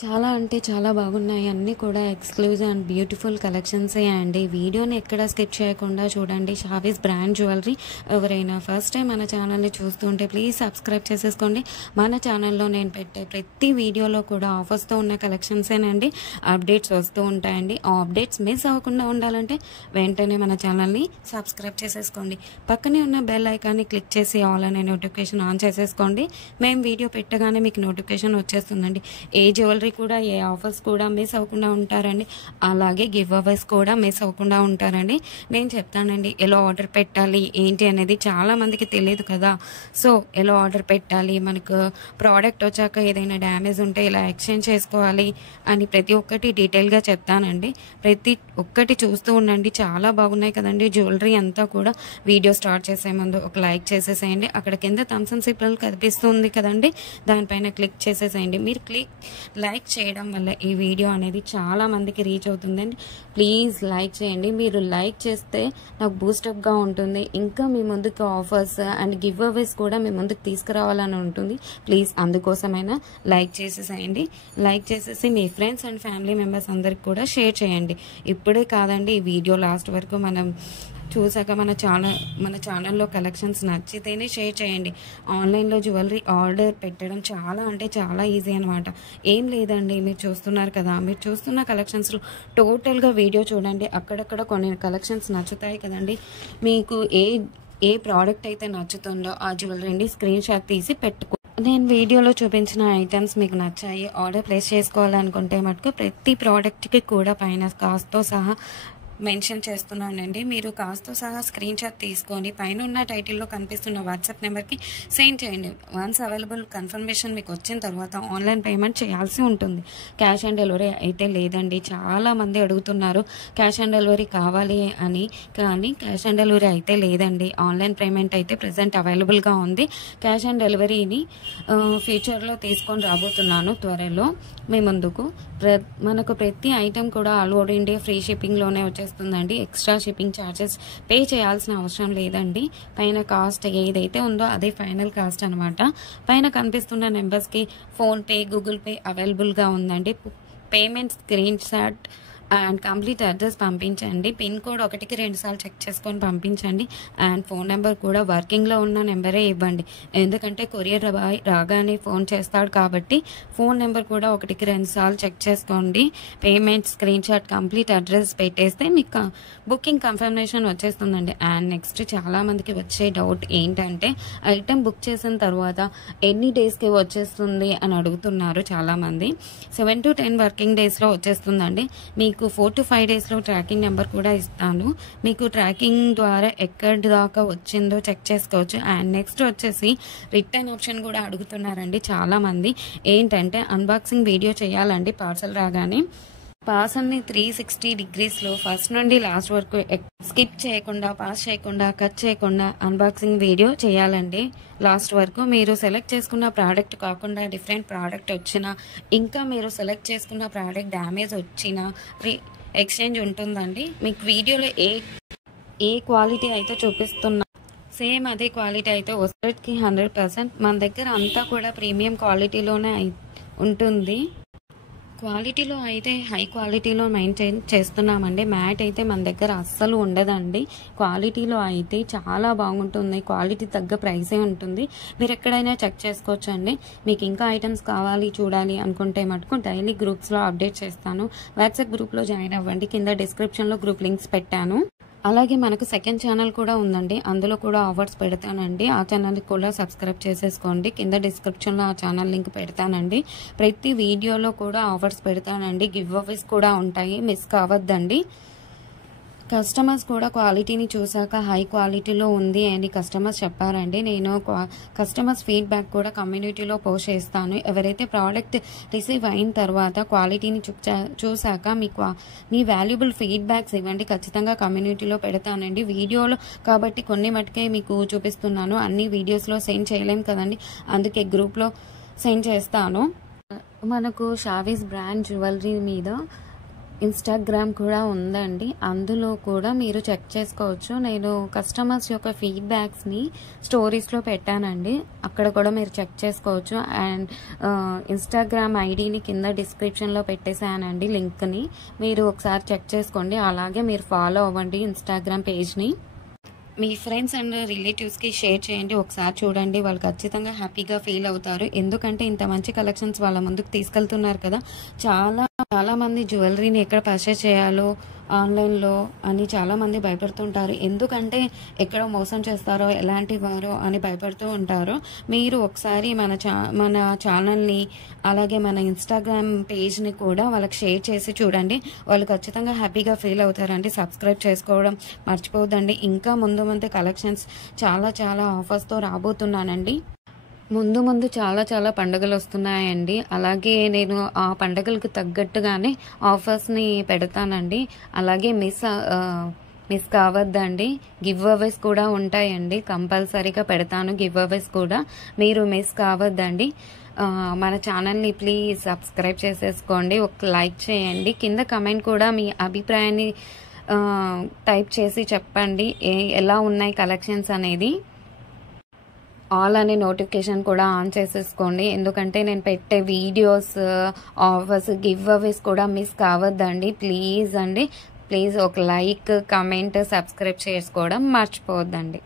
చాలా అంటే చాలా బాగున్నాయి. అన్నీ కూడా ఎక్స్‌క్లూజివ్ అండ్ బ్యూటిఫుల్ కలెక్షన్సే అండి. వీడియోని ఎక్కడ స్కిప్ చేయకుండా చూడండి. Shavis brand jewellery. ఎవరైనా ఫస్ట్ టైం మన ఛానల్ని చూస్తుంటే ప్లీజ్ సబ్స్క్రైబ్ చేసేసుకోండి. మన ఛానల్లో నేను పెట్టే ప్రతి వీడియోలో కూడా ఆఫర్స్తో ఉన్న కలెక్షన్సేనండి అప్డేట్స్ వస్తూ ఉంటాయండి. ఆ అప్డేట్స్ మిస్ అవ్వకుండా ఉండాలంటే వెంటనే మన ఛానల్ని సబ్స్క్రైబ్ చేసేసుకోండి. పక్కనే ఉన్న బెల్ ఐకాన్ని క్లిక్ చేసి ఆల్ అనే నోటిఫికేషన్ ఆన్ చేసేసుకోండి. మేము వీడియో పెట్టగానే మీకు నోటిఫికేషన్ వచ్చేస్తుందండి. ఏ జ్యువెలరీ కూడా ఏ ఆఫర్స్ కూడా మిస్ అవ్వకుండా ఉంటారండి. అలాగే గివ్ అవేస్ కూడా మిస్ అవ్వకుండా ఉంటారండి. నేను చెప్తానండి ఎలా ఆర్డర్ పెట్టాలి ఏంటి అనేది చాలా మందికి తెలియదు కదా. సో ఎలా ఆర్డర్ పెట్టాలి, మనకు ప్రోడక్ట్ వచ్చాక ఏదైనా డ్యామేజ్ ఉంటే ఇలా ఎక్స్చేంజ్ చేసుకోవాలి అని ప్రతి ఒక్కటి డీటెయిల్గా చెప్తానండి. ప్రతి ఒక్కటి చూస్తూ ఉండండి. చాలా బాగున్నాయి కదండి జ్యువెలరీ అంతా కూడా. వీడియో స్టార్ట్ చేసే ముందు ఒక లైక్ చేసేసేయండి. అక్కడ కింద థమ్స్ అప్ సింబల్ కనిపిస్తుంది కదండి, దానిపైన క్లిక్ చేసేసేయండి. మీరు లైక్ చేయడం వల్ల ఈ వీడియో అనేది చాలా మందికి రీచ్ అవుతుందండి. ప్లీజ్ లైక్ చేయండి. మీరు లైక్ చేస్తే నాకు బూస్టప్గా ఉంటుంది. ఇంకా మీ ముందుకు ఆఫర్స్ అండ్ గివ్ అవేస్ కూడా మీ ముందుకు తీసుకురావాలని ఉంటుంది. ప్లీజ్ అందుకోసమైనా లైక్ చేసేసేయండి. లైక్ చేసేసి మీ ఫ్రెండ్స్ అండ్ ఫ్యామిలీ మెంబర్స్ అందరికి కూడా షేర్ చేయండి. ఇప్పుడే కాదండి, ఈ వీడియో లాస్ట్ వరకు మనం చూసాక మన ఛానల్లో కలెక్షన్స్ నచ్చితేనే షేర్ చేయండి. ఆన్లైన్లో జ్యువెలరీ ఆర్డర్ పెట్టడం చాలా అంటే చాలా ఈజీ అనమాట. ఏం లేదండి, మీరు చూస్తున్నారు కదా, మీరు చూస్తున్న కలెక్షన్స్లో టోటల్గా వీడియో చూడండి. అక్కడక్కడ కొన్ని కలెక్షన్స్ నచ్చుతాయి కదండి. మీకు ఏ ప్రోడక్ట్ అయితే నచ్చుతుందో ఆ జ్యువెలరీని స్క్రీన్ షాట్ తీసి పెట్టుకో. నేను వీడియోలో చూపించిన ఐటమ్స్ మీకు నచ్చాయి, ఆర్డర్ ప్లేస్ చేసుకోవాలనుకుంటే మటుకు ప్రతి ప్రోడక్ట్కి కూడా పైన కాస్ట్తో సహా మెన్షన్ చేస్తున్నానండి. మీరు కాస్ట్తో సహా స్క్రీన్ షాట్ తీసుకొని పైన ఉన్న టైటిల్లో కనిపిస్తున్న వాట్సాప్ నెంబర్కి సెండ్ చేయండి. వన్స్ అవైలబుల్ కన్ఫర్మేషన్ మీకు వచ్చిన తర్వాత ఆన్లైన్ పేమెంట్ చేయాల్సి ఉంటుంది. క్యాష్ ఆన్ డెలివరీ అయితే లేదండి. చాలామంది అడుగుతున్నారు క్యాష్ ఆన్ డెలివరీ కావాలి అని, కానీ క్యాష్ ఆన్ డెలివరీ అయితే లేదండి. ఆన్లైన్ పేమెంట్ అయితే ప్రజెంట్ అవైలబుల్గా ఉంది. క్యాష్ ఆన్ డెలివరీని ఫ్యూచర్లో తీసుకొని రాబోతున్నాను త్వరలో మీ ముందుకు. మనకు ప్రతి ఐటెం కూడా ఆల్ ఓవర్ ఇండియా ఫ్రీ షిప్పింగ్లోనే వచ్చేస్తుందండి. ఎక్స్ట్రా షిప్పింగ్ ఛార్జెస్ పే చేయాల్సిన అవసరం లేదండి. పైన కాస్ట్ ఏదైతే ఉందో అదే ఫైనల్ కాస్ట్ అనమాట. పైన కనిపిస్తున్న నెంబర్స్కి ఫోన్పే, గూగుల్ పే అవైలబుల్గా ఉందండి. Payment screen shot and complete address పంపించండి. పిన్ కోడ్ 1కి 2 సార్లు చెక్ చేసుకొని పంపించండి. అండ్ ఫోన్ నెంబర్ కూడా వర్కింగ్లో ఉన్న నెంబరే ఇవ్వండి. ఎందుకంటే కొరియర్ రాగానే ఫోన్ చేస్తాడు కాబట్టి ఫోన్ నెంబర్ కూడా 1కి 2 సార్లు చెక్ చేసుకోండి. Payment screen shot complete address పెట్టేస్తే మీకు బుకింగ్ కన్ఫర్మేషన్ వచ్చేస్తుందండి. అండ్ నెక్స్ట్ చాలామందికి వచ్చే డౌట్ ఏంటంటే ఐటెం బుక్ చేసిన తర్వాత ఎన్ని డేస్కి వచ్చేస్తుంది అని అడుగుతున్నారు చాలామంది. 7 to 10 వర్కింగ్ డేస్లో వచ్చేస్తుందండి. మీకు 4 to 5 డేస్లో ట్రాకింగ్ నెంబర్ కూడా ఇస్తాను. మీకు ట్రాకింగ్ ద్వారా ఎక్కడి దాకా వచ్చిందో చెక్ చేసుకోవచ్చు. అండ్ నెక్స్ట్ వచ్చేసి రిటర్న్ ఆప్షన్ కూడా అడుగుతున్నారండి చాలామంది. ఏంటంటే అన్బాక్సింగ్ వీడియో చేయాలండి పార్సల్ రాగానే. పార్సల్ని 360 degreesలో ఫస్ట్ నుండి లాస్ట్ వరకు స్కిప్ చేయకుండా, పాస్ చేయకుండా, కట్ చేయకుండా అన్బాక్సింగ్ వీడియో చేయాలండి లాస్ట్ వరకు. మీరు సెలెక్ట్ చేసుకున్న ప్రోడక్ట్ కాకుండా డిఫరెంట్ ప్రోడక్ట్ వచ్చినా, ఇంకా మీరు సెలెక్ట్ చేసుకున్న ప్రోడక్ట్ డ్యామేజ్ వచ్చినా ఎక్స్చేంజ్ ఉంటుందండి. మీకు వీడియోలో ఏ క్వాలిటీ అయితే చూపిస్తున్నా సేమ్ అదే క్వాలిటీ అయితే 100కి 100%. మన దగ్గర అంతా కూడా ప్రీమియం క్వాలిటీలోనే ఉంటుంది. క్వాలిటీలో అయితే హై క్వాలిటీలో మెయింటైన్ చేస్తున్నామండి. మ్యాట్ అయితే మన దగ్గర అస్సలు ఉండదండి. క్వాలిటీలో అయితే చాలా బాగుంటుంది. క్వాలిటీ తగ్గ ప్రైసే ఉంటుంది. మీరు ఎక్కడైనా చెక్ చేసుకోవచ్చు అండి. మీకు ఇంకా ఐటమ్స్ కావాలి చూడాలి అనుకుంటే మటుకు డైలీ గ్రూప్స్లో అప్డేట్ చేస్తాను. వాట్సాప్ గ్రూప్లో జాయిన్ అవ్వండి. కింద డిస్క్రిప్షన్లో గ్రూప్ లింక్స్ పెట్టాను. అలాగే మనకు సెకండ్ ఛానల్ కూడా ఉందండి. అందులో కూడా ఆఫర్స్ పెడతానండి. ఆ ఛానల్కి కూడా సబ్స్క్రైబ్ చేసేసుకోండి. కింద డిస్క్రిప్షన్లో ఆ ఛానల్ లింక్ పెడతానండి. ప్రతి వీడియోలో కూడా ఆఫర్స్ పెడతానండి. గివ్ అవేస్ కూడా ఉంటాయి, మిస్ కావద్దండి. కస్టమర్స్ కూడా క్వాలిటీని చూసాక హై క్వాలిటీలో ఉంది అని కస్టమర్స్ చెప్పారండి. నేను కస్టమర్స్ ఫీడ్బ్యాక్ కూడా కమ్యూనిటీలో పోస్ట్ చేస్తాను. ఎవరైతే ప్రోడక్ట్ రిసీవ్ అయిన తర్వాత క్వాలిటీని చూసాక మీ వాల్యుబుల్ ఫీడ్బ్యాక్స్ ఇవ్వండి. ఖచ్చితంగా కమ్యూనిటీలో పెడతానండి. వీడియోలో కాబట్టి కొన్ని మటుకే మీకు చూపిస్తున్నాను. అన్ని వీడియోస్లో సెండ్ చేయలేం కదండి, అందుకే గ్రూప్లో సెండ్ చేస్తాను. మనకు షావీస్ బ్రాండ్ జ్యువెలరీ మీద ఇన్స్టాగ్రామ్ కూడా ఉందండి. అందులో కూడా మీరు చెక్ చేసుకోవచ్చు. నేను కస్టమర్స్ యొక్క ఫీడ్బ్యాక్స్ని స్టోరీస్లో పెట్టానండి. అక్కడ కూడా మీరు చెక్ చేసుకోవచ్చు. అండ్ ఇన్స్టాగ్రామ్ ఐడిని కింద డిస్క్రిప్షన్లో పెట్టేశానండి లింక్ని. మీరు ఒకసారి చెక్ చేసుకోండి. అలాగే మీరు ఫాలో అవ్వండి ఇన్స్టాగ్రామ్ పేజ్ని. మీ ఫ్రెండ్స్ అండ్ రిలేటివ్స్కి షేర్ చేయండి. ఒకసారి చూడండి, వాళ్ళు ఖచ్చితంగా హ్యాపీగా ఫీల్ అవుతారు. ఎందుకంటే ఇంత మంచి కలెక్షన్స్ వాళ్ళ ముందుకు తీసుకెళ్తున్నారు కదా. చాలా మంది జ్యువెలరీని ఎక్కడ పర్చేస్ చేయాలో ఆన్లైన్లో అని చాలామంది భయపడుతుంటారు. ఎందుకంటే ఎక్కడ మోసం చేస్తారో, ఎలాంటి వారో అని భయపడుతూ ఉంటారు. మీరు ఒకసారి మన ఛానల్ని అలాగే మన ఇన్స్టాగ్రామ్ పేజ్ని కూడా వాళ్ళకి షేర్ చేసి చూడండి. వాళ్ళు ఖచ్చితంగా హ్యాపీగా ఫీల్ అవుతారండి. సబ్స్క్రైబ్ చేసుకోవడం మర్చిపోవద్దండి. ఇంకా ముందు కలెక్షన్స్ చాలా ఆఫర్స్తో రాబోతున్నానండి. ముందు చాలా పండుగలు వస్తున్నాయండి. అలాగే నేను ఆ పండుగలకు తగ్గట్టుగానే ఆఫర్స్ని పెడతానండి. అలాగే మిస్ కావద్దండి. గివ్ అవేస్ కూడా ఉంటాయండి. కంపల్సరీగా పెడతాను గివ్ అవేస్ కూడా. మీరు మిస్ కావద్దండి. మన ఛానల్ని ప్లీజ్ సబ్స్క్రైబ్ చేసేసుకోండి. ఒక లైక్ చేయండి. కింద కమెంట్ కూడా మీ అభిప్రాయాన్ని టైప్ చేసి చెప్పండి ఎలా ఉన్నాయి కలెక్షన్స్ అనేది. ఆల్ అనే నోటిఫికేషన్ కూడా ఆన్ చేసేసుకోండి. ఎందుకంటే నేను పెట్టే వీడియోస్, ఆఫర్స్, గివ్ అవేస్ కూడా మిస్ కావద్దండి. ప్లీజ్ ఒక లైక్, కమెంట్, సబ్స్క్రైబ్ చేసుకోవడం మర్చిపోవద్దండి.